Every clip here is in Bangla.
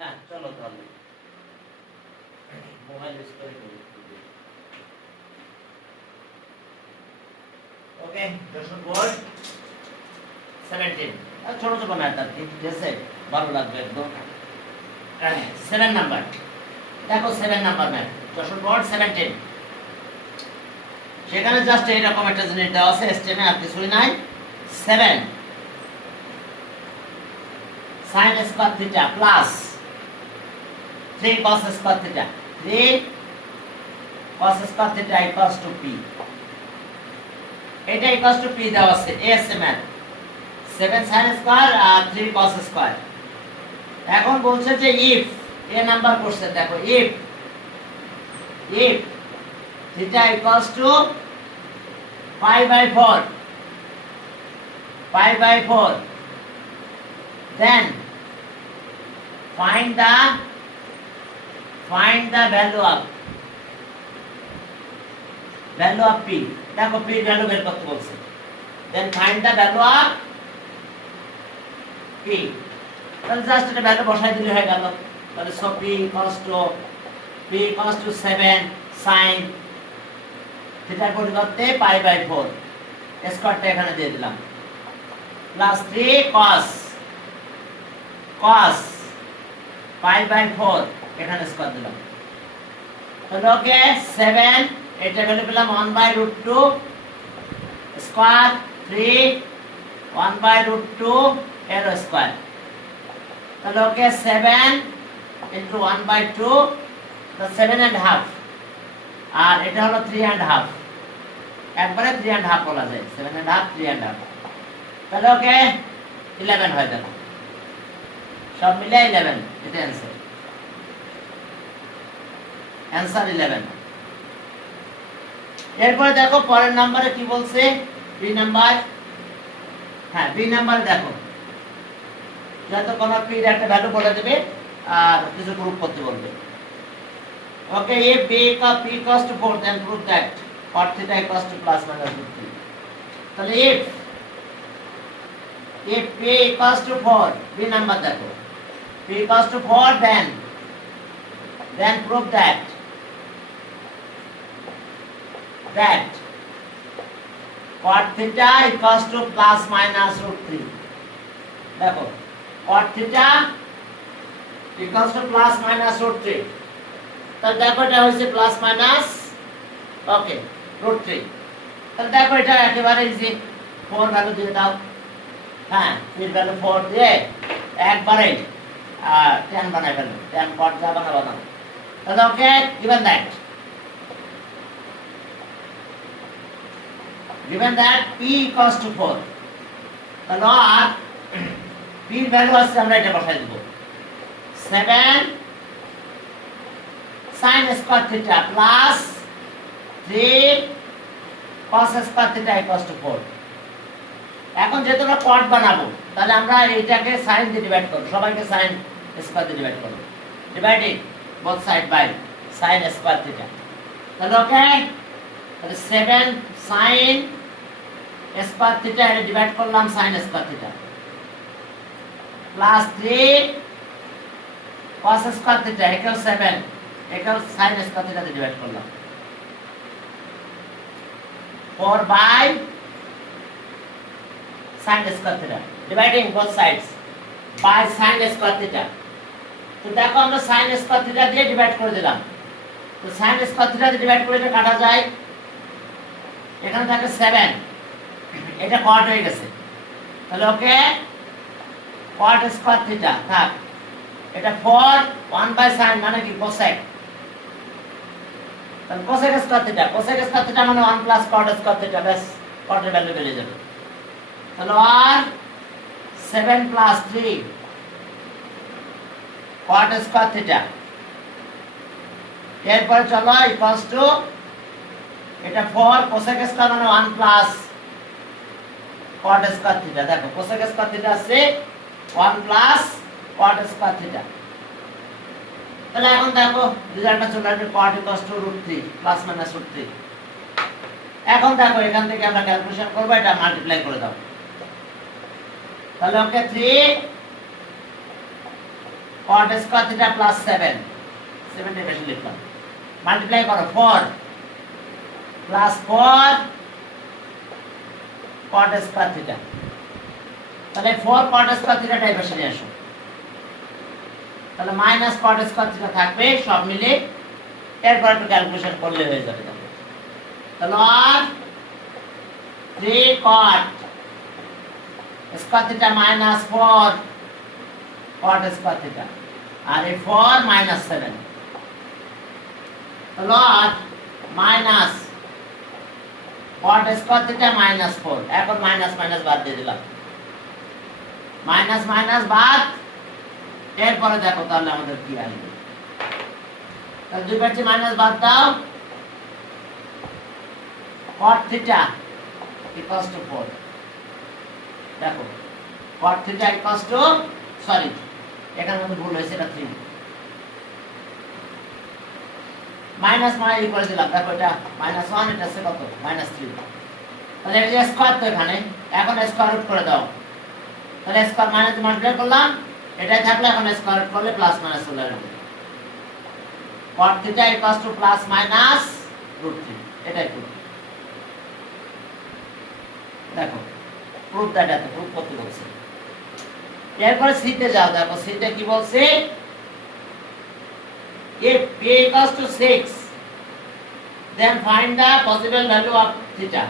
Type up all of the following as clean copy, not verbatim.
হ্যাঁ চলো তাহলে মোবাইল ইউজ করে করি। ওকে, দর্শক বোর্ড 17 ছোট ছোট ম্যাথ আর কি, ঠিক আছে, ভালো লাগবে একদম। 7 নাম্বার দেখো, 7 নাম্বার ম্যাথ, দর্শক বোর্ড 17। সেখানে জাস্ট এইরকম একটা জিনিস দেওয়া আছে, স্টেমে আর কিছুই নাই। 7 sin square theta plus 3 cos square theta, 3 cos square theta equals two p। এটা ইকুয়ালস টু p দেওয়া আছে, এসএমএল 7 sin স্কয়ার আর 3 cos স্কয়ার। এখন বলছে যে ইফ এ নাম্বার কোশ্চেন, দেখো if theta equals two pi/4 then find the value of p। দেখো p ভ্যালু বের করতে বলছে, then find the value of p। তাহলে জাস্ট এটা ভ্যালু বসাই দিলে হয়ে গেল। তাহলে so p equals to 7 sin থিটার পরিবর্তে pi/4 স্কয়ারটা এখানে দিয়ে দিলাম, প্লাস 3 cos pi/4 এখানে স্কয়ার দিলাম। তাহলে ওকে 7 এটা ভ্যালু পেলাম 1/√2 স্কয়ার 3 1/√2 এর স্কয়ার। তাহলে ওকে 7 into 1/2 তো 7.5, আর এটা হলো 3.5, একবারে 3.5 বলা যায়, 7.5 3.5। তাহলে ওকে 11 হয়ে গেল, সব মিলে 11, এটা অ্যানসার 11। এরপরে দেখো পরের নম্বরে কি বলছে, বি নাম্বার। হ্যাঁ বি নাম্বারে দেখো, যত কোন পি এর একটা ভ্যালু বলে দেবে আর কিছু গ্রুপ করতে বলবে। ওকে, if b equals to 4 then prove that cot theta equals to plus minus √3। তাহলে if p equals to 4, b number দেখো, p equals to 4 then prove that cot theta equals to plus minus √3। দেখো cot theta equals to plus minus √3, তাহলে দেখো এটা হচ্ছে প্লাস মাইনাস ওকে √3। তাহলে দেখো এটা একেবারে ইজি, 4 ভ্যালু দিয়ে দাও। হ্যাঁ এর ভ্যালু 4 দিয়ে একবারে 10 বানাই ফেলো, 10 cot যা বানাবো না। তাহলে ওকে given that p equals to 4, তাহলে আর p এর ভ্যালু আছে আমরা এটা বসাই দেব, 7 sin square theta plus 3 cos square theta equals to 4। এখন যেহেতু আমরা কট বানাবো, তাহলে আমরা এইটাকে sin দিয়ে ডিভাইড করব, সবাইকে sin স্কয়ার দিয়ে ডিভাইড করব, dividing both side by sin square theta. তাহলে ওকে, তাহলে 7 sin স্কয়ার থিটা এটা ডিভাইড করলাম sin square theta plus 3 cos square theta equal 7 এখানে sin স্কয়ার থিটা দিয়ে ডিভাইড করলাম, 4 by sin square theta dividing both sides by sin square theta. তো দেখো আমরা sin স্কয়ার থিটা দিয়ে ডিভাইড করে দিলাম, তো sin স্কয়ার থিটা দিয়ে ডিভাইড করে এটা কাটা যায়, এখানে থাকে 7, এটা cot হয়ে গেছে। তাহলে ওকে cot স্কয়ার থিটা থাক, এটা 4 1 by sin মানে কি cosec, তাহলে cosec স্কয়ার থিটা মানে 1 plus cot স্কয়ার থিটা, ব্যাস cot এর ভ্যালু বেরিয়ে যাবে। তাহলে আর 7 plus 3 cot স্কয়ার থিটা, এরপর চলো ইকুয়ালস টু এটা 4 cosec স্কয়ার মানে 1 plus cot স্কয়ার থিটা। দেখো cosec স্কয়ার থিটা আছে 1 plus cot স্কয়ার থিটা। তাহলে এখন দেখো রেজাল্টটা চলে আসবে cot equals to √3 plus minus √3। এখন দেখো এখান থেকে আমরা ক্যালকুলেশন করব, এটা মাল্টিপ্লাই করে দাও। তাহলে ওকে 3 cot স্কয়ার থিটা প্লাস 7 7 বেশি লিখলাম মাল্টিপ্লাই করো 4 প্লাস 4 cot স্কয়ার থিটা তাহলে 4 cot স্কয়ার থিটা টাই বেশি নিয়ে আসো তাহলে মাইনাস cot স্কয়ার থিটা থাকবে সব মিলে এরপর একটু ক্যালকুলেশন করলে হয়ে যাবে তাহলে আর 3 cot square theta minus 4 cot square theta আর এই 4 মাইনাস 7 তাহলে আর minus cot square theta minus 4 এখন মাইনাস মাইনাস বাদ দিয়ে দিলাম মাইনাস মাইনাস বাদ এরপরে দেখো তাহলে আমাদের কি আসবে তাহলে দুই পাশে মাইনাস বাদ দাও cot থিটা equals to 4 দেখো cot theta equals to sorry এখানে মধ্যে ভুল হয়েছে এটা 3 মাইনাস মানে ইকুয়াল দিলাম দেখো এটা -1 এটা আছে কত -3 তাহলে এই যে স্কয়ার তো এখানে এখন স্কয়ার রুট করে দাও তাহলে স্কয়ার মাইনাস মাল্টিপ্লাই করলাম এটাই থাকলে এখন স্কয়ার রুট করলে প্লাস মাইনাস চলে আসবে cot theta equals to plus minus √3 এটাই প্রুফ দেখো প্রুফ দ্যাট এত প্রুফ করতে বলছে এরপর সি তে যাও দেখো সি তে কি বলছে if p equals to 6 then find the possible value of theta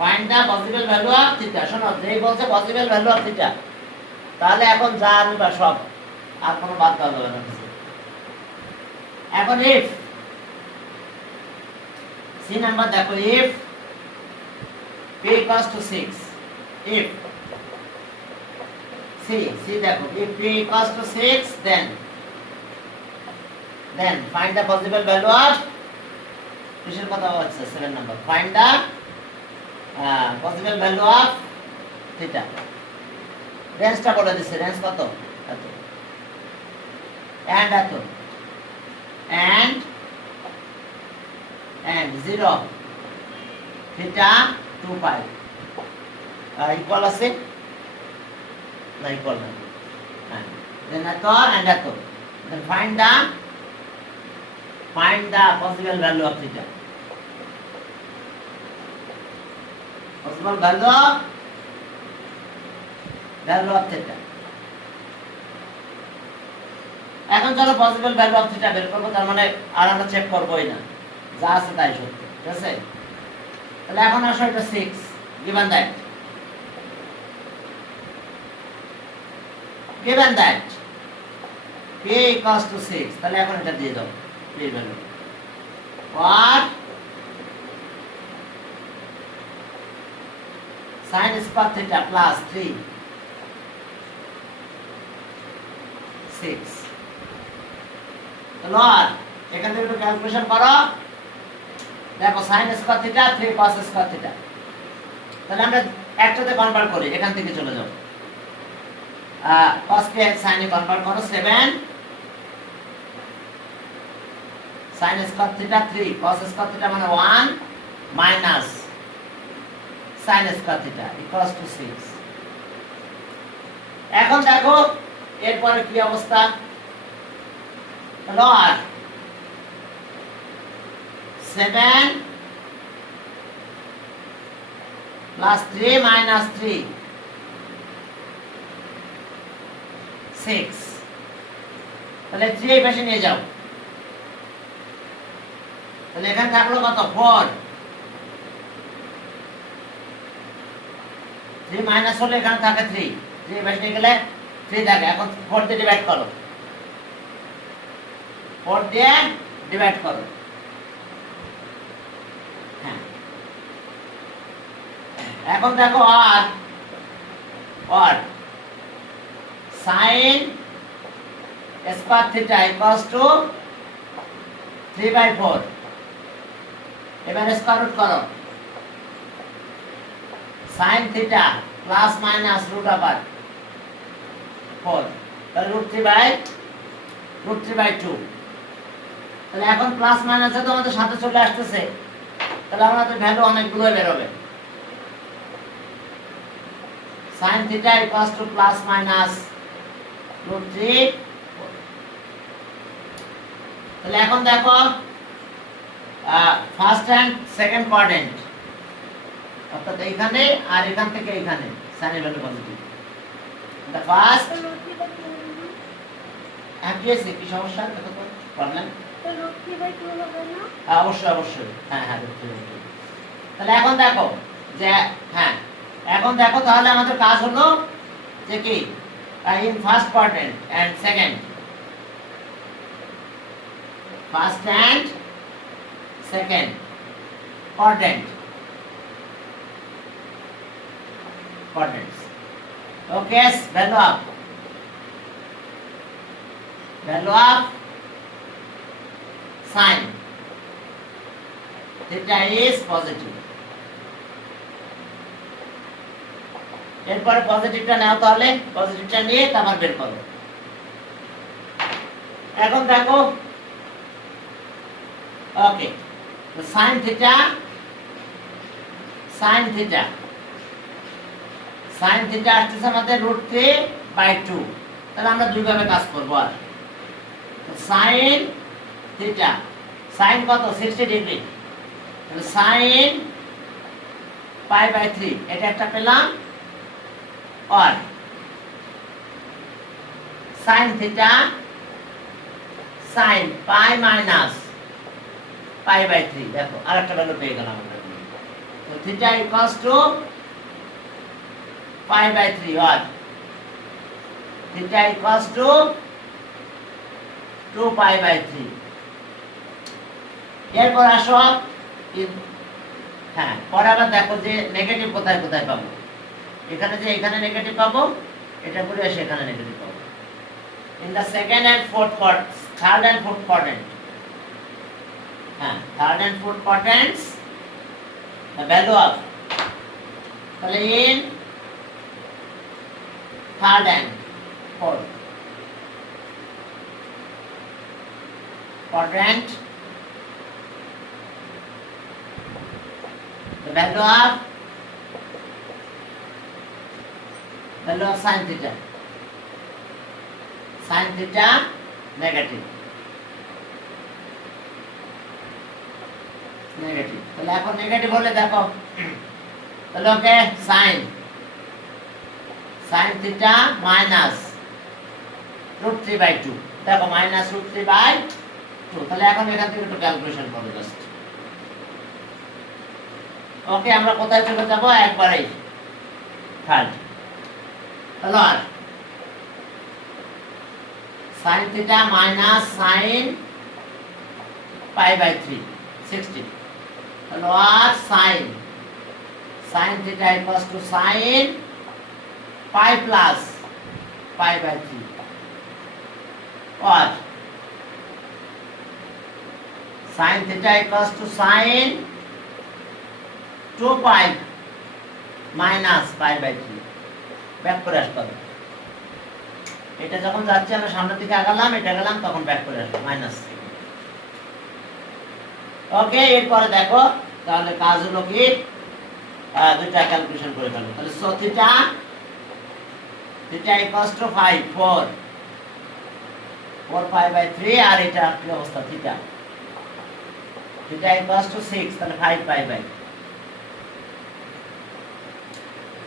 find the possible value of theta শোনো যেই বলছে possible value of theta তাহলে এখন যা আনবা সব আর কোনো বাদ দেওয়া যাবে না এখন if সি নাম্বার দেখো if p equals to 6 if c দেখো if p equals to 6 then find the possible value of কিসের কথা বলছে 7 number find the possible value of theta রেঞ্জটা বলে দিছে রেঞ্জ কত এত and এত and 0 theta 2 pi equal আছে না equal না then এত and এত then find the possible value of theta possible value of theta এখন চলো পসিবল ভ্যালু অফ থিটা বের করব তার মানে আর আমরা চেক করবই না যা আছে তাই সত্য ঠিক আছে তাহলে এখন আসো এটা 6 given that p equals to 6 তাহলে এখন এটা দিয়ে দাও p value what sin square theta plus 3 6 লর এখান থেকে একটু ক্যালকুলেশন করো দেখো sin square theta 3 cos square theta তাহলে আমরা একটাতে কনভার্ট করি এখান থেকে চলে যাও cos কে sin এ কনভার্ট করো 7 sin square theta 3 cos square theta মানে 1 minus sin square theta equals two 6 এখন দেখো এরপরে কি অবস্থা লর 7 plus 3 minus 3 6 তাহলে 3 এই পাশে নিয়ে যাও তাহলে এখানে থাকলো কত 4 3 মাইনাস হলে এখানে থাকে 3 3 এই পাশে নিয়ে গেলে 3 থাকে এখন 4 দিয়ে ডিভাইড করো 4 দিয়ে ডিভাইড করো হ্যাঁ এখন দেখো আর sin square theta equals to 3/4 এবারে স্কয়ার রুট করো sin theta plus minus root over 4 তাহলে √3/2 তাহলে এখন প্লাস মাইনাস তো আমাদের সাথে চলে আসতেছে তাহলে আমাদের ভ্যালু অনেকগুলো বের হবে sin theta equals two plus minus √3। তাহলে এখন দেখো ফার্স্ট এন্ড সেকেন্ড কোয়াড্রেন্ট, অর্থাৎ এইখানে আর এখান থেকে এইখানে সাইনের value positive. The first accuracy কি সমস্যা দেখো তো প্রবলেম? তো √3/2 হবে না? অবশ্যই অবশ্যই, হ্যাঁ হ্যাঁ √3/2। তাহলে এখন দেখো যে হ্যাঁ এখন দেখো তাহলে আমাদের কাজ হলো যে কি in first quadrant and second, first and second quadrants. Okay, value of sin theta is positive. এরপরে পজিটিভটা নাও, তাহলে পজিটিভটা নিয়ে তারপর বের করো। এখন দেখো ওকে, sin theta আসতেছে আমাদের √3/2। তাহলে আমরা দুই ভাবে কাজ করব। আর sin theta, sin কত 60 ডিগ্রি, তাহলে sin π/3 এটা একটা পেলাম। আর sin theta sin π minus π/3, দেখো আরেকটা ভ্যালু পেয়ে গেলাম আমরা। তো theta equals to π/3, or theta equals to 2π/3। এরপর আসো হ্যাঁ পরে আবার দেখো যে নেগেটিভ কোথায় কোথায় পাবো। এখানে যে এখানে নেগেটিভ পাবো, এটা করে এসে এখানে নেগেটিভ পাবো। In the second and fourth third and fourth quadrant, হ্যাঁ third and fourth quadrants the value of, তাহলে in third and fourth quadrant the value of sin theta negative, তাহলে এখন নেগেটিভ হলে দেখো তাহলে ওকে sin theta minus √3/2, দেখো minus √3/2। তাহলে এখন এখান থেকে একটু ক্যালকুলেশন করো জাস্ট। ওকে, আমরা কোথায় চলে যাব? একবারেই থার্ড। তাহলে আর sin theta minus sin π/3 60, তাহলে আর sin theta equals to sin π plus π/3, or sin theta equals to sin 2π minus π/3। Back করে আসতে হবে। এটা যখন যাচ্ছে আমরা সামনের দিকে আগালাম, এটা গেলাম, তখন ব্যাক করে আসবো মাইনাস। ওকে, এরপরে দেখো তাহলে কাজ হলো কি দুইটা ক্যালকুলেশন করে ফেলবো। তাহলে so theta equals to 4π/3, আর এটা কি অবস্থা theta equals to 6, তাহলে 5π/,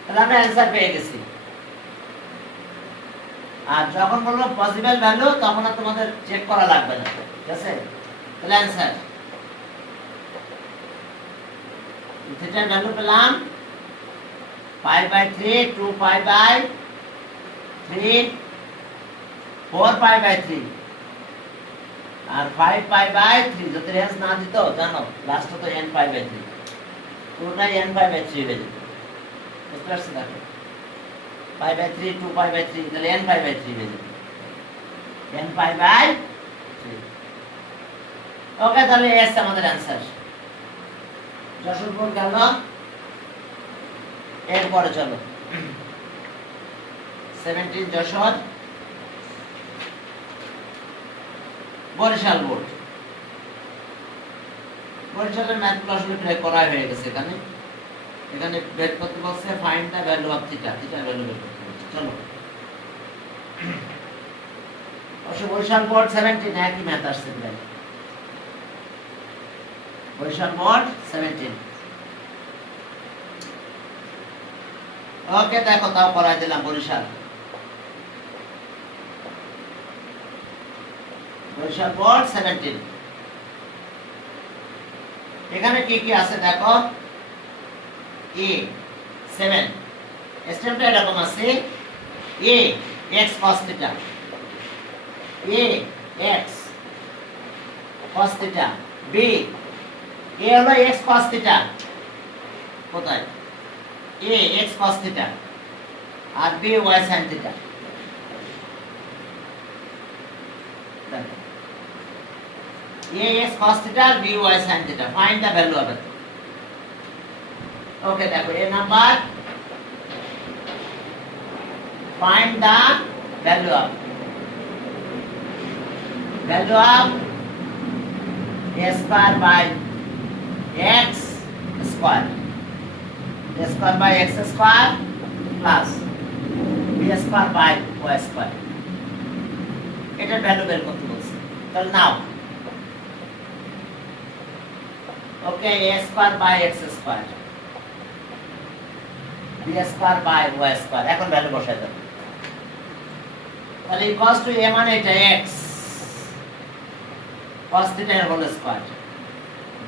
তাহলে আমরা অ্যানসার পেয়ে গেছি। আর যখন বলবো পসিবল ভ্যালু তখন আর তোমাদের চেক করা লাগবে না, ঠিক আছে? তাহলে অ্যানসার থিটার ভ্যালু পেলাম π/3, 2π/3, 4π/3 আর 5π/3। যদি রেঞ্জ না দিত জানো লাস্টে তো n π/3, পুরোটাই n π/3 হয়ে যেত। বুঝতে পারছো? দেখো π/3, 2π/3, তাহলে n π/3 হয়ে যেত, n π/3। ওকে, তাহলে এস আমাদের অ্যানসার। যশোরপুর গেল। এরপরে চলো 17 যশোর, বরিশাল বোর্ড। বরিশালের ম্যাথগুলো আসলে প্রায় করা হয়ে গেছে। এখানে বের করতে বলছে find the value of theta, value বের করতে বলছে। চলো অবশ্যই বরিশাল বোর্ড 17 একই ম্যাথ আসছে প্রায়। বরিশাল বোর্ড 17। ওকে দেখো তাও করাই দিলাম বরিশাল বোর্ড 17। এখানে কি কি আছে দেখো, এ 7 স্টেপটা এরকম আছে, এ x cos theta, A x cos theta, B A হলো x cos থিটা, কোথায় এ x cos থিটা আর বি y sin থিটা। দেখো a x cos theta b y sin theta, find the value of it. Okay দেখো a number, find the value of a square by x square, a square by x square plus b square by y square, এটার ভ্যালু বের করতে বলছে। তাহলে নাও okay, a square by x square, b square by y square, এখন ভ্যালু বসাই দাও। তাহলে cos to a মানে এটা x cos theta এর whole square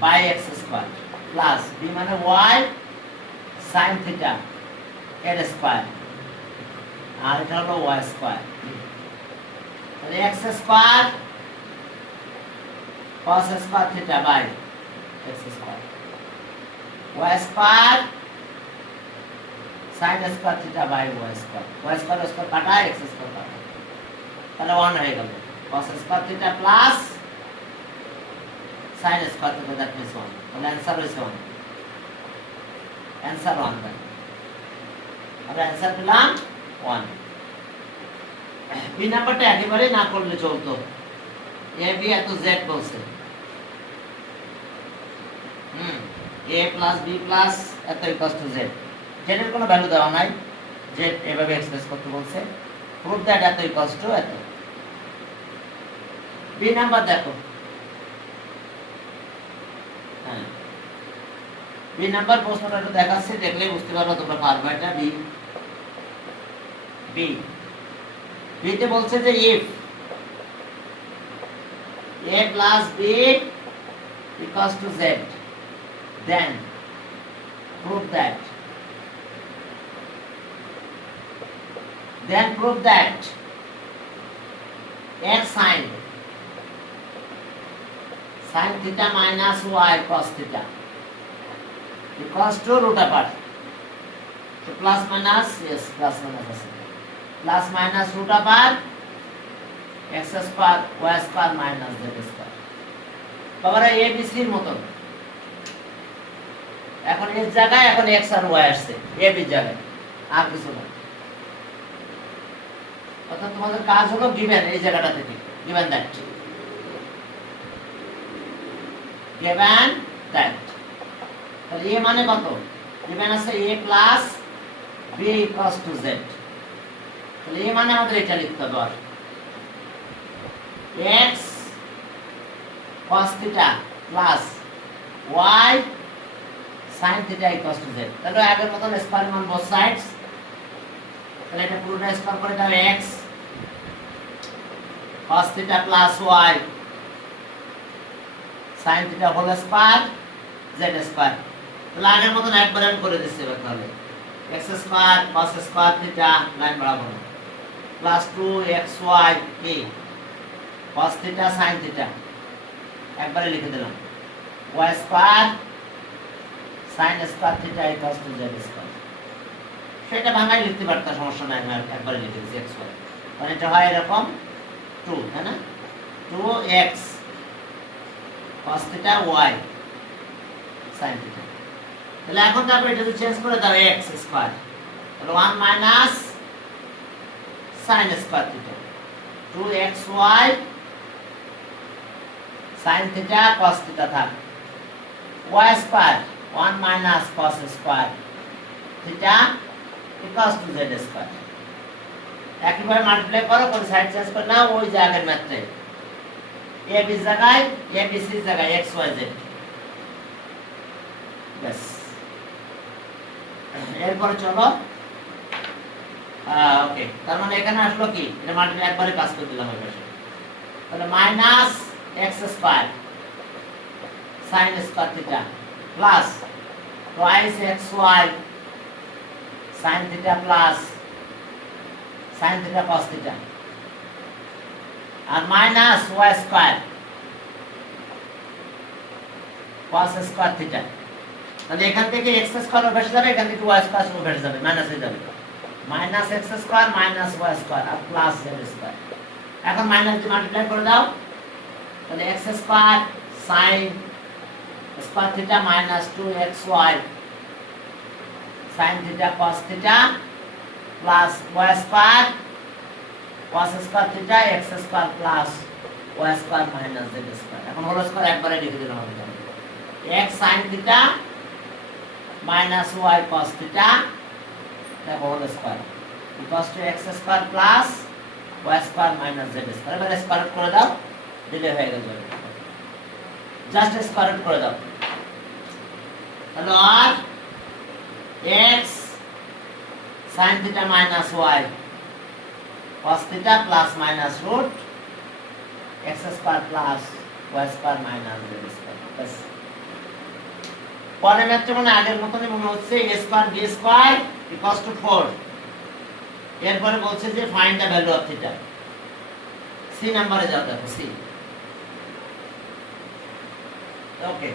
by x square plus b মানে y sin theta এর স্কয়ার আর এটা হলো y স্কয়ার। তাহলে x square cos square theta by x square, y square sin square theta by y square, y square square কাটা x square কাটা, তাহলে 1 হয়ে গেল। cos square theta plus sin square theta, that means 1, তাহলে आंसर হইছে 1, आंसर 1 দেন, আমরা आंसर পেলাম 1। বি নাম্বারটা একেবারে না করলে চলতো, এ বি এত জেড বলছে, a plus b plus এত ইকুয়াল টু z, z এর কোনো ভ্যালু দেওয়া নাই, z এভাবে এক্সপ্রেস করতে বলছে, প্রুফ দ্যাট এত ইকুয়াল টু এত। বি নাম্বার দেখো, হ্যাঁ বি নাম্বার প্রশ্নটা একটু দেখাচ্ছি, দেখলেই বুঝতে পারবে তোমরা পারবে এটা। বি বি বিতে বলছে যে if a plus b equals to z, then prove that x sin theta minus y cos theta equals to root apart, so plus minus, yes plus minus আছে, plus minus root apart x square y square minus z square। বাবারা a b c এর মতন, এখন এর জায়গায় এখন x আর y আসছে a b জায়গায়, আর কিছু না। অর্থাৎ তোমাদের কাজ হলো গিভেন এই জায়গাটা থেকে, গিভেন দ্যাট তাহলে a মানে কত, গিভেন আছে a plus b equals to z, তাহলে a মানে আমাদের এটা লিখতে হবে, আর x cos theta plus y sin theta equals to z, তাহলে আগের মতন স্কয়ার মান both sides, তাহলে এটা পুরোটা স্কয়ার করে দাও, x cos theta plus y sin theta whole square z square, তাহলে আগের মতন একবার আমি করে দিচ্ছি এবার, তাহলে x square cos square theta line বরাবর plus 2xy k cos theta sin theta একবারে লিখে দিলাম, y square sin square theta equals two z square, সেটা ভাঙাই লিখতে পারতাম, সমস্যা নাই, আমি একবারে লিখে দিয়েছি x স্কয়ার, মানে এটা হয় এরকম 2, তাই না, 2x cos theta y sin theta, তাহলে এখন তারপর এটা যদি চেঞ্জ করে দাও x স্কয়ার, তাহলে 1 minus sin square theta 2xy sin theta cos theta থাক, y square 1 minus cos square theta equals to z square, একইভাবে মাল্টিপ্লাই করো, কোন সাইড চেঞ্জ করে নাও, ওই যে আগের ম্যাথে এ বি জায়গায় এ বি সি জায়গায় এক্স ওয়াই জেড। ব্যাস, এরপরে চলো ওকে, তার মানে এখানে আসলো কি, এটা মাল্টিপ্লাই একবারে কাজ করে দিলাম ওই পাশে। তাহলে minus x square sin square theta plus twice x y sin theta plus sin theta cos theta আর minus y square cos square theta. তাহলে এখান থেকে এক্স স্কয়ার উঠে যাবে, এখান থেকে ওয়াই স্কয়ার উঠে যাবে, মাইনাস হয়ে যাবে, minus x square minus y square আর প্লাস জেড স্কয়ার। এখন মাইনাস দিয়ে মাল্টিপ্লাই করে দাও, তাহলে x square sin square theta minus 2xy sin theta cos theta plus y square cos square theta x square plus y square minus z square. এখন হোল স্কয়ার একবারে লিখে দিলাম আমি, x sin theta minus y cos theta দেখো whole square equals to x square plus y square minus z square. এবারে স্কয়ার করে দাও, দিলে হয়ে গেল, জাস্ট স্কয়ার করে দাও। তাহলে আর x sin theta minus y cos theta plus minus root x square plus y square minus z square. বাস, পরের ম্যাথটা মানে আগের মতনই মনে হচ্ছে, a square b square equals to 4। এরপরে বলছে যে find the value of theta. C নাম্বারে যাও, দেখো সি। ওকে,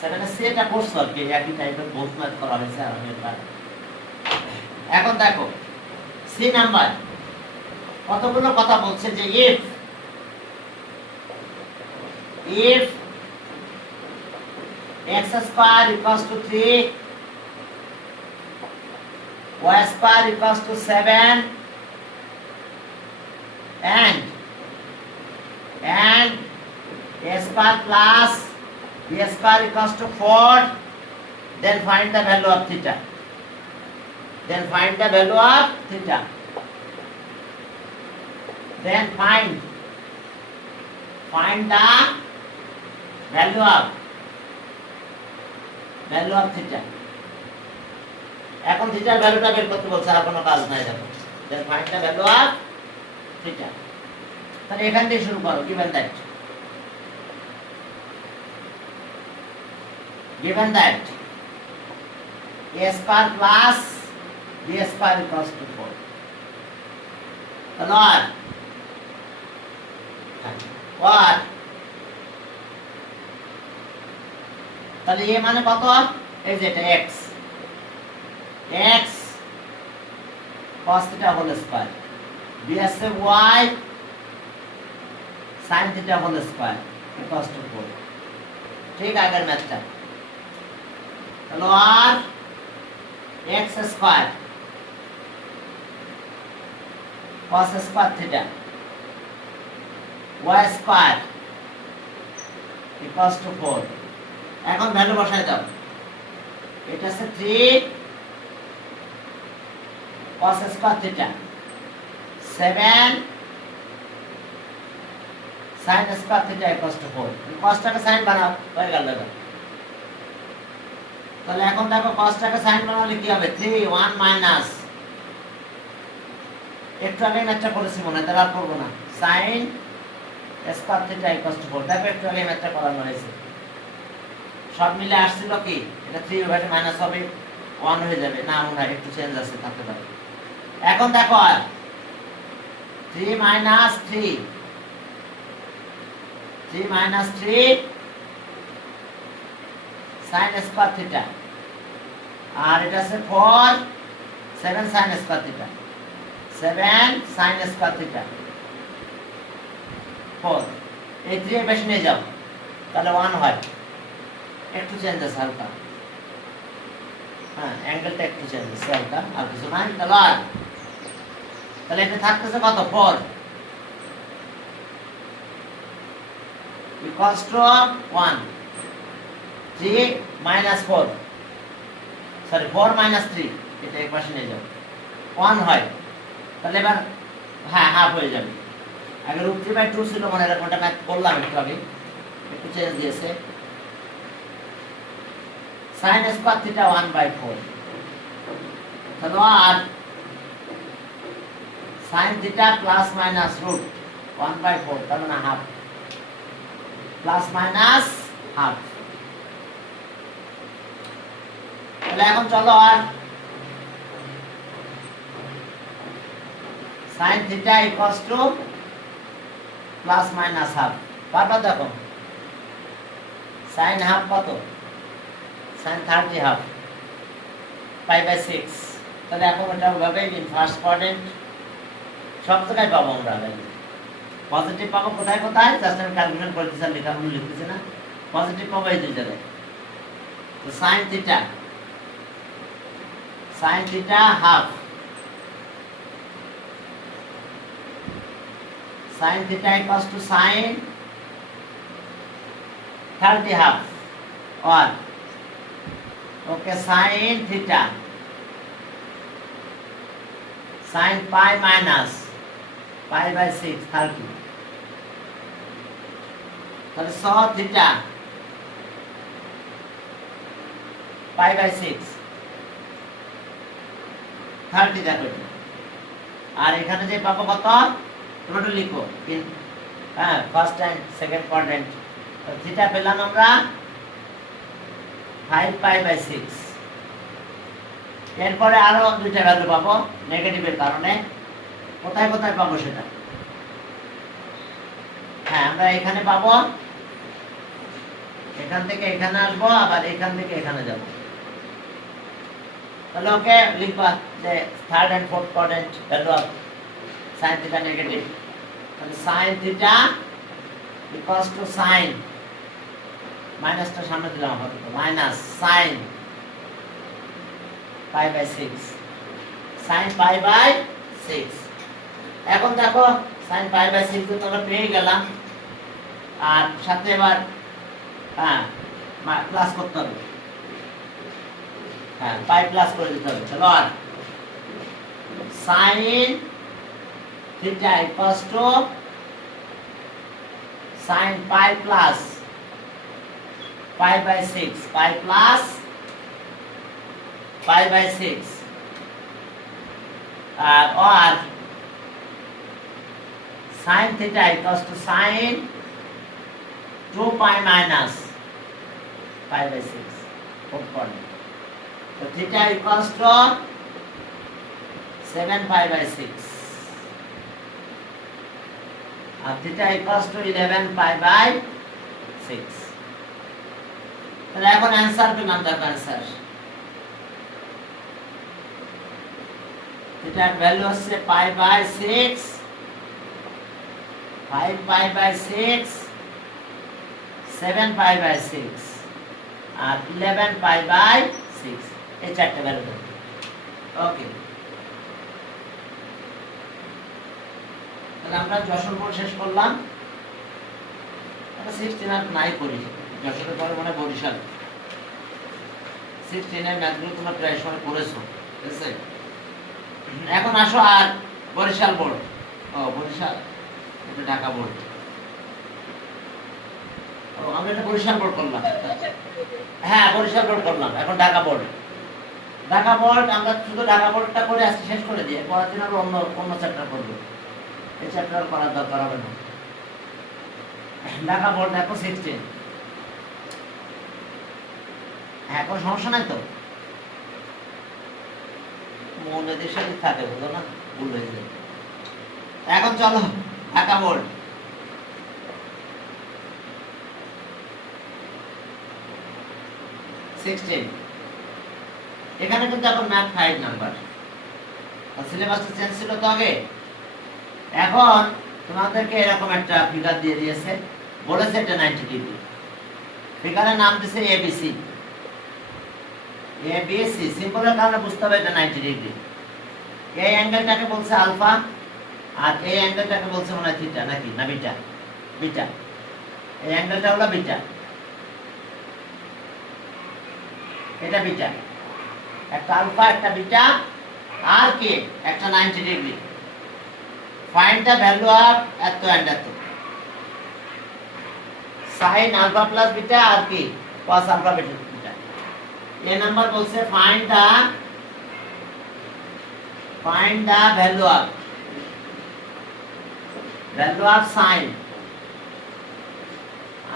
7 সি এটা কোর্স আর কি, একই টাইপের বহুত ম্যাথ করা হয়েছে আর আমি এটা। এখন দেখো সি নাম্বার কতগুলো কথা বলছে যে if x square equals to 3 y square equals to 7 and a square plus b square equals to 4, then find the value of theta. Then find the value of theta. Then find the value of theta. এখন থিটার ভ্যালুটা বের করতে বলছে, আর কোনো কাজ নাই দেখো। Then find the value of theta. তাহলে এখান থেকে শুরু করো, given that a square plus b square equals to 4. তাহলে what? তাহলে a মানে কত, এই যে এটা x cos theta whole square, b আছে y sin theta whole square equals to 4। ঠিক আগের ম্যাথটা। তাহলে আর x square cos square theta y square equals to 4। এখন ভ্যালু বসায় দাও, এটা আছে 3 cos square theta 7 sin square theta equals to 4। cosটাকে sin বানাও, হয়ে গেল। তাহলে এখন দেখো cosটাকে sin বানালে কি হবে, 3 1 মাইনাস, একটু আগে ম্যাথটা করেছি মনে হয়, তাহলে আর করবো না, sin square theta equals to 4। দেখো একটু আগে ম্যাথটা করানো হয়েছে, সব মিলে আসছিল কি, এটা 3 ওভারে মাইনাস হবে 1 হয়ে যাবে, না মনে হয় একটু চেঞ্জ আছে থাকতে পারে। এখন দেখো আর 3 মাইনাস 3 sin স্কয়ার থিটা, আর এটা আছে 4 7 sin square theta 7 sin square theta 4। এই 3 এর বেশি নিয়ে যাও, তাহলে 1 হয়, একটু চেঞ্জ আছে হালকা, হ্যাঁ অ্যাঙ্গেলটা একটু চেঞ্জ আছে হালকা, আর কিছু নাই। তাহলে এটা থাকতেছে কত, 4 equals to 1, 3 minus 4, sorry 4 minus 3, এটা এক পাশে নিয়ে যাও, 1 হয়। তাহলে এবার হ্যাঁ হাফ হয়ে যাবে। আগে √3/2 ছিল মনে রাখো, ওটা ম্যাথ করলাম একটু আগে, একটু চেঞ্জ দিয়েছে। sin স্কয়ার থিটা 1/4, তাহলে আর sin theta plus minus root 1/4, তার মানে হাফ, প্লাস মাইনাস হাফ। তাহলে এখন চলো আর sin theta equals two plus minus half, পারবা দেখো sin হাফ কত, sin 30 হাফ π/6। তাহলে এখন এটা ওইভাবেই দিন, ফার্স্ট কোয়াড্রেন্ট সব জায়গায় পাবো আমরা, পজিটিভ পাবো কোথায় কোথায়, জাস্ট আমি ক্যালকুলেট করে দিচ্ছি, লেখাগুলো লিখতেছি না, পজিটিভ পাবো এই দুই জায়গায়। তো sin theta half, sin theta equals to sin 30 half, or okay sin theta sin pi minus π/6 30, তাহলে cos theta π/6 30 দেখো, আর এখানে যে পাবো কত তোমরা লিখো, হ্যাঁ first and second quadrant. Theta পেলাম আমরা 5π/6। এরপরে আরো দুইটা ভ্যালু পাবো নেগেটিভের কারণে, কোথায় কোথায় পাবো সেটা, হ্যাঁ আমরা এখানে পাবো, এখান থেকে এখানে আসবো, আবার এখান থেকে এখানে যাব। তাহলে ওকে লিখবা যে third and fourth quadrant value of sin theta negative, তাহলে sin theta equals to sin, মাইনাসটা সামনে দিলাম আপাতত, মাইনাস sin π/6, sin π/6। এখন দেখো sin π/6 তো আমরা পেয়ে গেলাম, আর সাথে এবার হ্যাঁ প্লাস করতে হবে, হ্যাঁ পাই প্লাস করে দিতে হবে। চলো আর sin theta equals to sin pi plus π/6, pi plus π/6, or sin theta equals to sin 2pi minus π/6, so theta equals to 7π/6, and theta equals to 11π/6। তাহলে এখন অ্যানসার পেলাম, দেখো অ্যানসার থিটার ভ্যালু হচ্ছে π/6, 5π/6, 7π/6 আর 11π/6, এই চারটে ভ্যালু দেবো। ওকে, তাহলে আমরা যশোর বোর্ড শেষ করলাম, আমরা 16 আর নাই করি, যশোরের পরে মানে বরিশাল। 16 এর ম্যাথগুলো তোমরা প্রায় সময় করেছো, ঠিক আছে? এখন আসো আর বরিশাল বোর্ড, বরিশাল, এটা ঢাকা বোর্ড, আমরা এটা বরিশাল বোর্ড করলাম, হ্যাঁ বরিশাল বোর্ড করলাম, এখন ঢাকা বোর্ড। ঢাকা বোর্ড আমরা শুধু ঢাকা বোর্ডটা করে আজকে শেষ করে দিয়ে পরের দিন আবার অন্য চ্যাপ্টার করবো, এই চ্যাপ্টার করার দরকার হবে না। ঢাকা বোর্ড দেখো 16, হ্যাঁ কোনো সমস্যা নাই তো, মৌলদের সাথে থাকে, বুঝলো না, ভুল হয়ে যায়। এখন চলো ঢাকা বোর্ড, এখানে কিন্তু এখন ম্যাথ 5 নাম্বার, সিলেবাসটা চেঞ্জ ছিল তো আগে। এখন তোমাদেরকে এরকম একটা ফিগার দিয়ে দিয়েছে, বলেছে এটা 90 ডিগ্রি, ফিগারের নাম দিয়েছে এবিসি। এবিসি সিম্বলের কারণে বুঝতে হবে এটা 90 ডিগ্রি। এই অ্যাঙ্গেলটাকে বলছে আলফা, আর এই অ্যাঙ্গেলটাকে বলছে মনে হয় থিটা, নাকি না বিটা, বিটা, এই অ্যাঙ্গেলটা হলো বিটা, এটা বিটা, একটা আলফা একটা বিটা, আর কি একটা 90 degree. find the value of এত and এত sin alpha plus beta আর কি cos alpha beta এই নাম্বার বলছে find the value of sin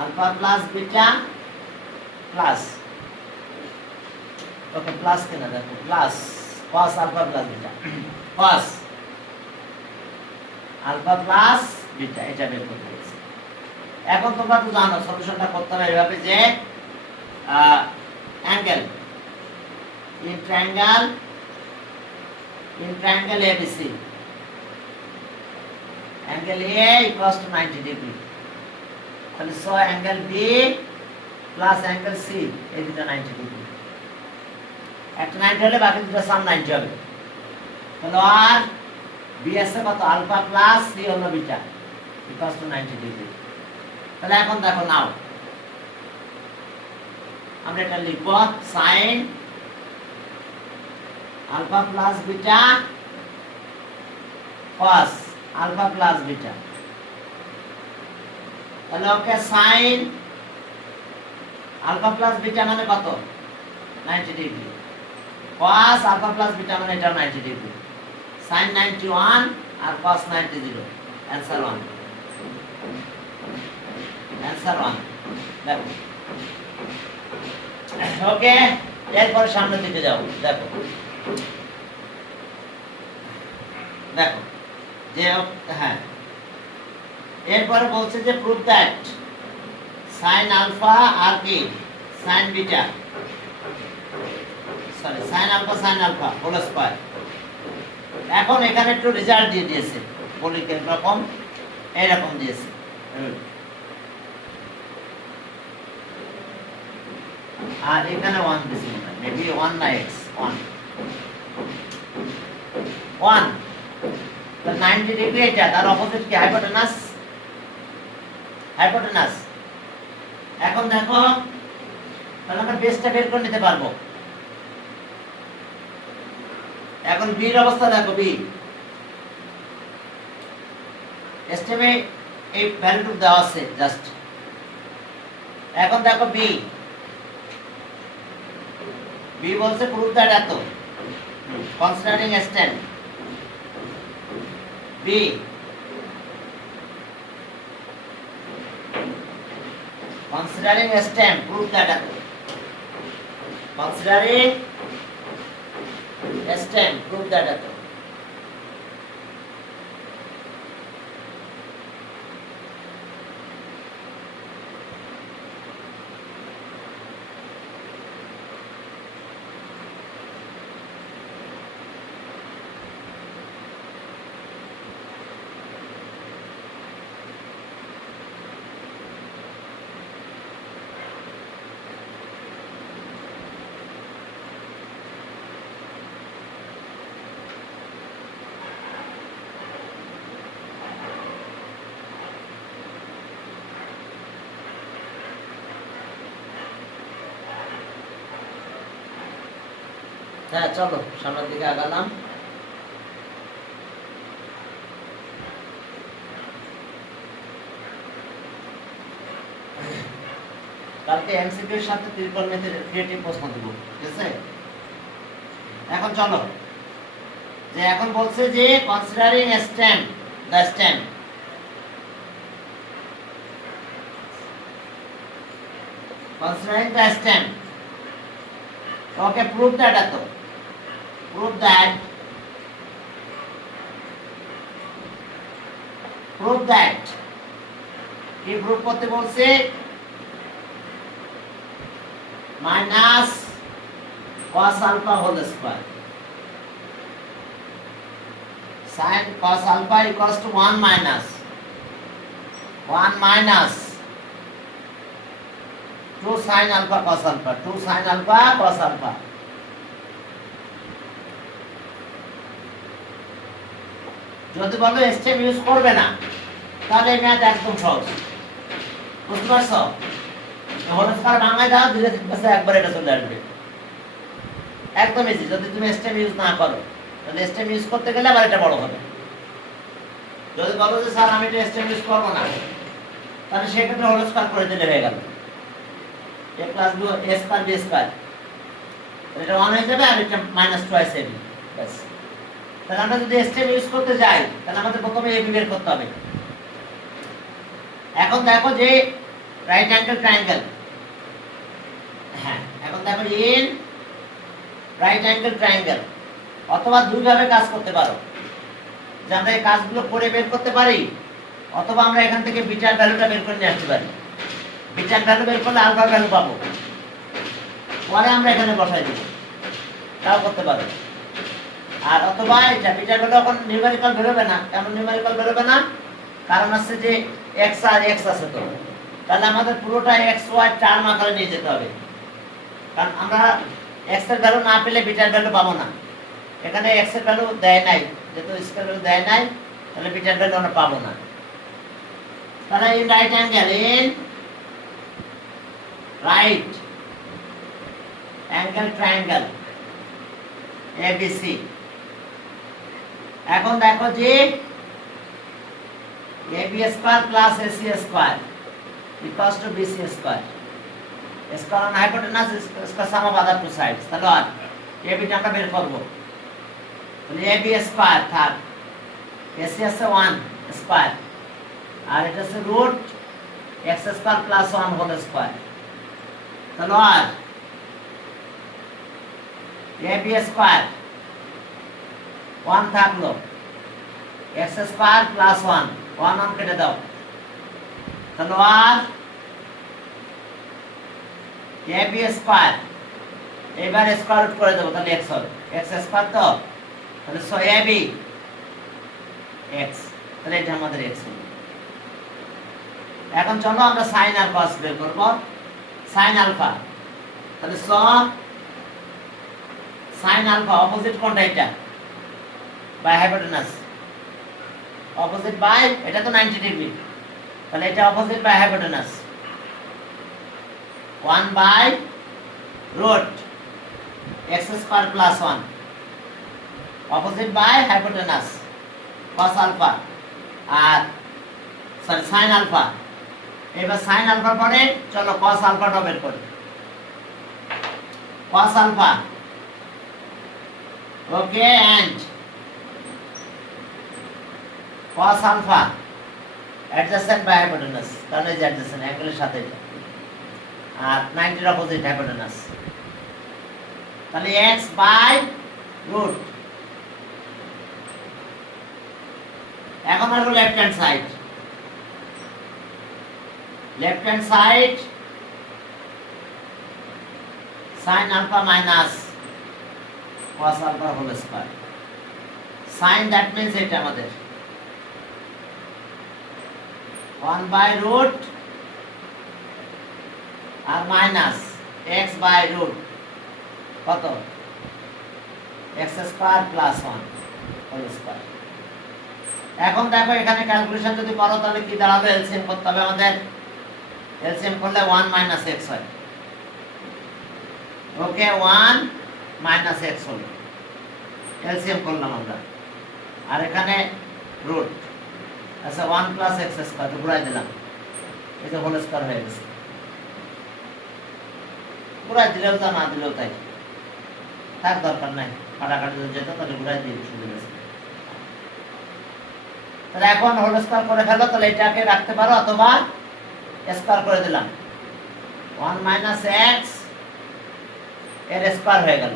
alpha plus beta plus okay plus কেন দেখো plus cos alpha plus beta cos alpha plus beta এটা বের করতে বলছে এখন তোমরা তো জানো সলিউশনটা করতে হবে এইভাবে যে angle in triangle ABC angle A equals to 90 degree তাহলে so angle B plus angle C এই দুটো 90 degree একটা 90 হলে বাকি দুটো সাম 90 হবে তাহলে আর B আছে কত আলফা প্লাস C হলো বিটা equals to 90 degree তাহলে এখন দেখো নাও আমরা এটা লিখব sin alpha plus beta cos alpha plus beta তাহলে ওকে sin alpha plus beta মানে কত 90 degree cos alpha plus beta মানে এটা 90 ডিগ্রি sin 91 আর cos 90 অ্যানসার 1 দেখো ওকে এরপর সামনের দিকে যাও দেখো যে হ্যাঁ এরপরে বলছে যে প্রুভ দ্যাট sin alpha আর কি sin beta sorry sin alpha whole square এখন এখানে একটু রেজাল্ট দিয়ে দিয়েছে বলি কিরকম এরকম দিয়েছে আর এখানে 1 দিছি না মেবি 1 না x 1 তো 90 ডিগ্রি এটা তার অপোজিট কি হাইপোটেনাস এখন দেখো তাহলে আমরা বেসটা বের করে নিতে পারবো এখন বি এর অবস্থা দেখো বি এস্টিমে এই ভ্যালুটুকু দেওয়া আছে জাস্ট এখন দেখো বি বলছে প্রুভ দ্যাট এত considering extent be considering a stem prove that considering a stem prove that হ্যাঁ চলো সামনের দিকে আগালাম কালকে এমসিকিউ এর সাথে ত্রিকোণমিতির ক্রিয়েটিভ প্রশ্ন দেব ঠিক আছে এখন চলো যে এখন বলছে যে considering a stem the stem considering the stem okay prove that কি প্রুভ করতে বলছে minus cos alpha whole square sin cos alpha equals to 1 minus 2 sin alpha cos alpha 2 sin alpha cos alpha যদি বলো স্টেপ ইউজ করবে না তাহলে ম্যাথ একদম সহজ বুঝতে পারছো হোল স্কয়ার ভাঙায় দাও ধীরে ধীরে একবার এটা চলে আসবে একদম ইজি যদি তুমি স্টেপ ইউজ না করো তাহলে স্টেপ ইউজ করতে গেলে আবার এটা বড় হবে যদি বলো যে স্যার আমি এটা এস্টাবলিশ করবো না, তাহলে সেক্ষেত্রে হোল স্কয়ার করে দিলে হয়ে গেল a plus b a square b square, এটা 1 হয়ে যাবে আর এটা মাইনাস 2ab ব্যাস। তাহলে আমরা যদি স্টেপ ইউজ করতে যাই তাহলে আমাদের প্রথমে ab বের করতে হবে। এখন দেখো যে রাইট অ্যাঙ্গেল ট্রায়াঙ্গেল, হ্যাঁ এখন দেখো ইন রাইট অ্যাঙ্গেল ট্রায়াঙ্গেল অথবা দুই ভাবে কাজ করতে পারো, যে আমরা এই কাজগুলো করে বের করতে পারি, অথবা আমরা এখান থেকে বিটার ভ্যালুটা বের করে নিয়ে আসতে পারি। বিটার ভ্যালু বের করলে আলফা ভ্যালু পাবো, পরে আমরা এখানে বসাই দেব, তাও করতে পারো। আর অথবা এটা বিটার ভ্যালু এখন নিউমেরিক্যাল বেরোবে না। কেন নিউমেরিক্যাল বেরোবে না? কারণ আছে যে x আর x আছে, তো তাহলে আমাদের পুরোটা x y টার্ম আকারে নিয়ে যেতে হবে, কারণ আমরা x এর ভ্যালু না পেলে বিটার ভ্যালু পাবো না। এখানে x এর ভ্যালু দেয় নাই, যেহেতু স্কয়ার ভ্যালু দেয় নাই, তাহলে বিটার ভ্যালু আমরা পাবো না। তাহলে in right angle, in right angle triangle ABC, এখন দেখো যে AB square plus AC square equals to BC square, square on hypotenuse square sum of other two sides. তাহলে আর AB টা আমরা বের করব, তাহলে AB স্কয়ার থাক, AC আছে 1 স্কয়ার, আর এটা আছে root x square plus 1 whole square. তাহলে আর AB স্কয়ার 1 থাকলো, x স্কয়ার প্লাস 1 1 কেটে দাও, তাহলে আর AB স্কয়ার, এবার স্কয়ার রুট করে দেব, তাহলে x হবে x স্কয়ার, তো তাহলে AB x, তাহলে এটা আমাদের x হবে। এখন চলো আমরা sin আর cos বের করব। sin আলফা, তাহলে sin আলফা অপোজিট কোনটা? এটা বাই হাইপোটেনাস, অপোজিট বাই, এটা তো 90 ডিগ্রি, তাহলে এটা opposite by hypotenuse 1 by root x square plus 1 opposite by hypotenuse cos alpha, আর সরি sin আলফা। এবার sin আলফার পরে চলো cos আলফাটা বের করি। cos alpha, okay, and cos alpha adjacent by hypotenuse, তাহলে যে অ্যাডজেসেন্ট অ্যাঙ্গেলের সাথে এটা, আর 90 এর অপোজিট হাইপোটেনাস, তাহলে x বাই রুট। এখন আসবো left hand side, left hand side sin alpha minus cos alpha whole square, sin that means এটা আমাদের 1 by root আর মাইনাস x by root কত x square plus 1 whole square। এখন দেখো এখানে ক্যালকুলেশন যদি করো তাহলে কি দাঁড়াবে? এলসিএম করতে হবে আমাদের, এলসিএম করলে 1 মাইনাস x হয়, ওকে 1 মাইনাস x হলো, এলসিএম করলাম আমরা, আর এখানে রুট, আচ্ছা 1 প্লাস x স্কয়ার তো ঘুরাই দিলাম, এটা হোল স্কয়ার হয়ে গেছে, ঘুরাই দিলেও তা না দিলেও তাই, থাক দরকার নাই, কাটাকাটি যদি যেত তাহলে ঘুরাই দিয়ে সুবিধা আছে। তাহলে এখন হোল স্কয়ার করে ফেলো, তাহলে এটাকে রাখতে পারো অথবা স্কয়ার করে দিলাম, 1 মাইনাস x এর স্কয়ার হয়ে গেল,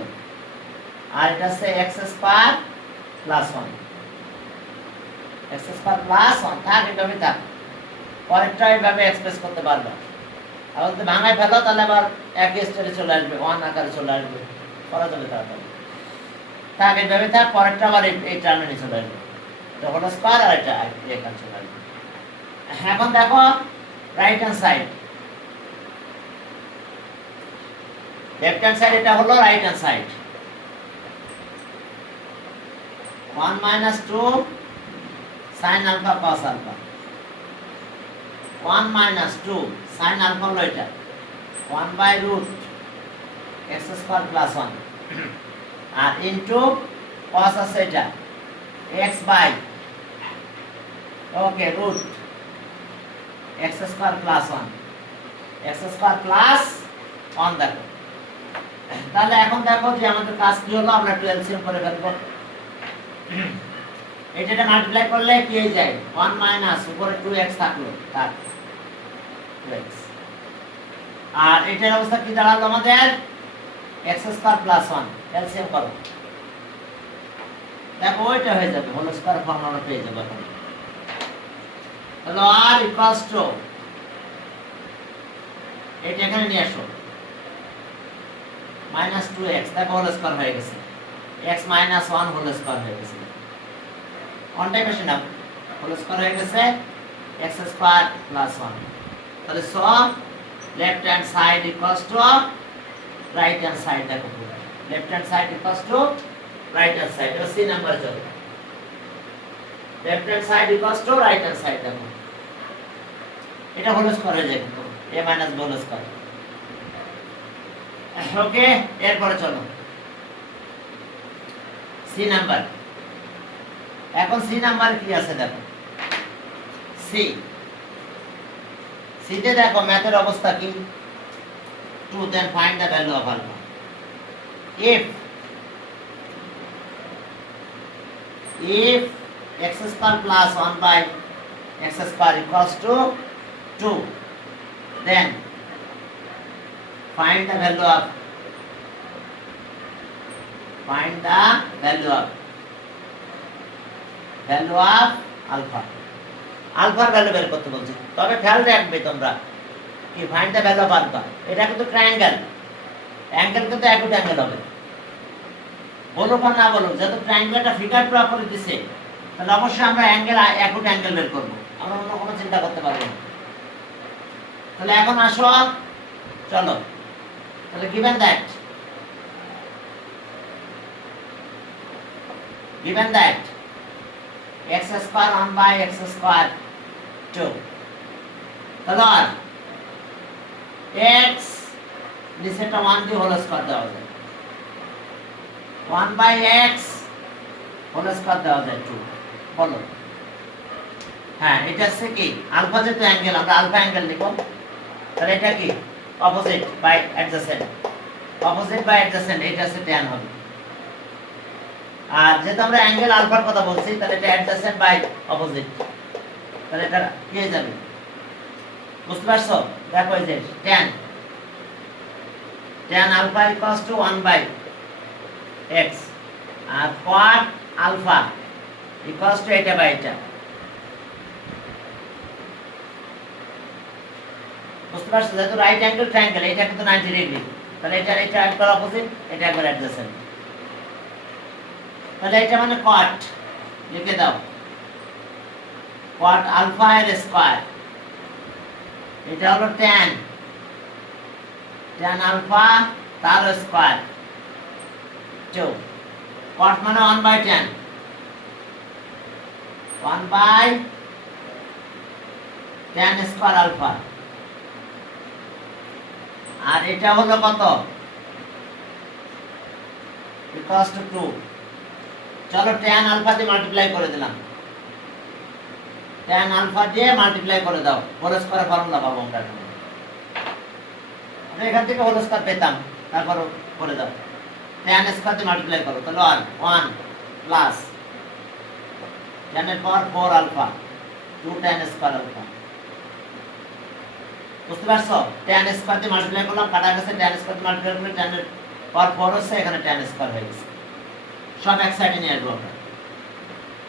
আর এটা হচ্ছে x square plus 1, x square plus 1 থাক, এভাবে থাক, পরেরটা এইভাবে এক্সপ্রেস করতে পারবে। আর যদি ভাঙায় ফেলো তাহলে আবার একই স্টেজে চলে আসবে, 1 আকারে চলে আসবে, করা যাবে তাড়াতাড়ি, থাক এইভাবে থাক, পরেরটা আবার এই টার্মে চলে আসবে, এটা হোল স্কয়ার আর এটা এখানে চলে আসবে। এখন দেখো right hand side, left hand side এটা হলো right hand side, 1 minus 2 sin alpha cos alpha, 1 minus 2 sin alpha হলো এটা 1 by root x square plus 1 R into cos আছে এটা x by okay root x square plus 1 x square plus 1 দেখো। তাহলে এখন দেখো যে আমাদের কাজ কি হলো, আমরা 12 এলসিএম করে ফেলবো। এটা মাল্টিপ্লাই করলে কি হয়ে যায় 1 মাইনাস উপরে 2x থাকলো তার 2x, আর এটার অবস্থা কি দাঁড়ালো আমাদের x স্কয়ার প্লাস 1 এলসিএম করো, দেখো ওইটা হয়ে যাবে হোল স্কয়ার ফর্মুলা পেয়ে যাবে। এখন তাহলে r ইকুয়ালস টু এটা এখানে নিয়ে আসো মাইনাস 2x, দেখো হোল স্কয়ার হয়ে গেছে, x মাইনাস 1 হোল স্কয়ার হয়ে গেছে, অনটাই বেশি না হোল স্কয়ার হয়ে গেছে x স্কয়ার প্লাস 1। তাহলে so left hand side equals to right hand side, দেখো left hand side equals to right hand side, এটা সি নাম্বার যাবে, left hand side equals to right hand side, দেখো এটা হোল স্কয়ার হয়ে যায় কিন্তু a minus b whole square. Okay, এরপরে চলো সি নাম্বার। এখন সি নাম্বার কি আছে দেখো, সি সিতে দেখো ম্যাথের অবস্থা কি 2 then find the value of alpha if x square plus 1 by x square equals to 2, then find the value of alpha, আলফার ভ্যালু বের করতে বলছি। তবে খেয়াল রাখবে তোমরা কি find the value of alpha, এটা কিন্তু ট্রায়াঙ্গেল, অ্যাঙ্গেল কিন্তু অ্যাকুট অ্যাঙ্গেল হবে, বলুক আর না বলুক, যেহেতু ট্রায়াঙ্গেলটা ফিগার ড্র করে দিছে তাহলে অবশ্যই আমরা অ্যাঙ্গেল অ্যাকুট অ্যাঙ্গেল বের করব, আমরা অন্য কোনো চিন্তা করতে পারবো না। তাহলে এখন আসো চলো, তাহলে given that x square 1 by x square 2, তাহলে আর x নিচেটা 1 দিয়ে হোল স্কয়ার দেওয়া যায়, 1 by x হোল স্কয়ার দেওয়া যায় 2, বলো হ্যাঁ এটা হচ্ছে কি আলফা, যেহেতু অ্যাঙ্গেল আমরা আলফা অ্যাঙ্গেল নিব, তাহলে এটা কি opposite by adjacent, opposite by adjacent এটা হচ্ছে tan হবে, আর যেহেতু আমরা অ্যাঙ্গেল আলফার কথা বলছি তাহলে এটা অ্যাডজেসেন্ট বাই অপোজিট, তাহলে এটা কি হয়ে যাবে বুঝতে পারছো? দেখো এই যে tan alpha equals to 1 by x, আর cot আলফা ইকুয়ালস টু এটা বাই এটা, বুঝতে পারছো? যেহেতু রাইট অ্যাঙ্গেল ট্রায়াঙ্গেল, এটা কিন্তু 90 ডিগ্রি, তাহলে এটা একবার অপোজিট, এটা একবার অ্যাডজেসেন্ট, তাহলে এটা মানে cot লিখে দাও, cot আলফা এর স্কয়ার, এটা হলো tan আলফা তার স্কয়ার 2, cot মানে 1 by tan, 1 by tan square alpha, আর এটা হলো কত ইকুয়ালস টু 2, চলো tan আলফা দিয়ে মাল্টিপ্লাই করে দিলাম, tan আলফা দিয়ে মাল্টিপ্লাই করে দাও, হোল স্কয়ার ফর্মুলা পাবো আমরা, এখান থেকে হোল স্কয়ার পেতাম, তারপর করে দাও tan স্কয়ার দিয়ে মাল্টিপ্লাই করো, তাহলে 1 প্লাস tan এর পাওয়ার 4 আলফা 2 tan স্কয়ার আলফা, বুঝতে পারছো? tan স্কয়ার দিয়ে মাল্টিপ্লাই করলাম, কাটা গেছে, tan স্কয়ার দিয়ে মাল্টিপ্লাই করলে tan এর পাওয়ার 4 হচ্ছে, এখানে tan স্কয়ার হয়ে গেছে, সব এক সাইডে নিয়ে আসবো আমরা।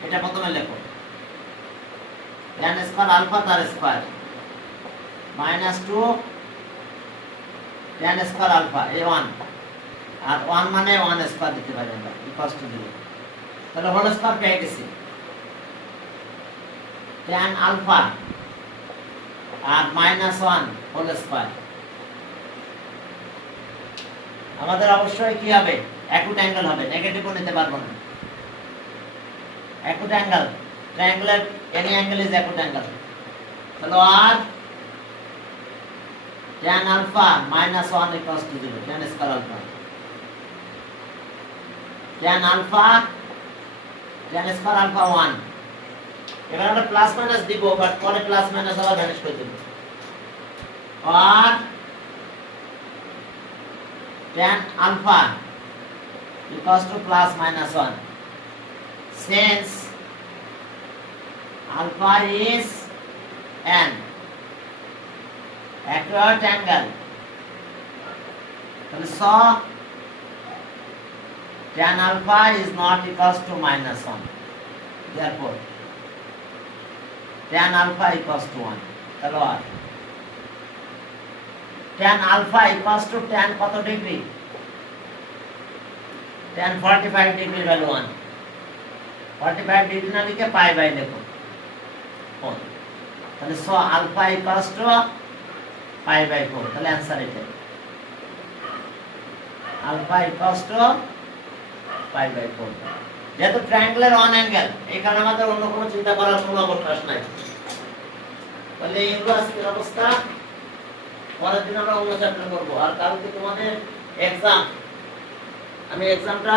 এটা প্রথমে লেখো tan স্কয়ার আলফা তার square minus 2 tan square alpha এই 1, আর 1 মানে 1 স্কয়ার দিতে পারি আমরা ইকুয়ালস টু 0, তাহলে হোল স্কয়ার পেয়ে গেছি tan আলফা আর মাইনাস 1 হোল স্কয়ার। আমাদের অবশ্যই কি হবে অ্যাকুট অ্যাঙ্গেল হবে, নেগেটিভও নিতে পারবো না, acute angle triangular any angle is acute angle, তাহলে আর tan alpha minus 1 equals to 0, tan square alpha, tan square alpha 1 এবার আমরা প্লাস মাইনাস দিব, বাট পরে প্লাস মাইনাস আবার ভ্যানিশ করে দেব। আর tan alpha equals to plus minus 1 since alpha is an acute angle, so tan alpha is not equals to minus 1, therefore tan alpha equals to 1. তাহলে আর tan alpha equals to tan কত degree? tan 45 degree value 1, 45 degree না লিখে পাই বাই লিখো। তাহলে so alpha equals to pi by 4, তাহলে आंसर এটা alpha equals to pi by 4। যেহেতু ট্রায়াঙ্গেলের অন অ্যাঙ্গেল, এখানে আমাদের অন্য কোনো চিন্তা করার কোনো অবকাশ নাই। তাহলে এইগুলো আজকের অবস্থা। পরের দিন আমরা অন্য চ্যাপ্টার করবো। আর কালকে তোমাদের এক্সাম, আমি এক্সামটা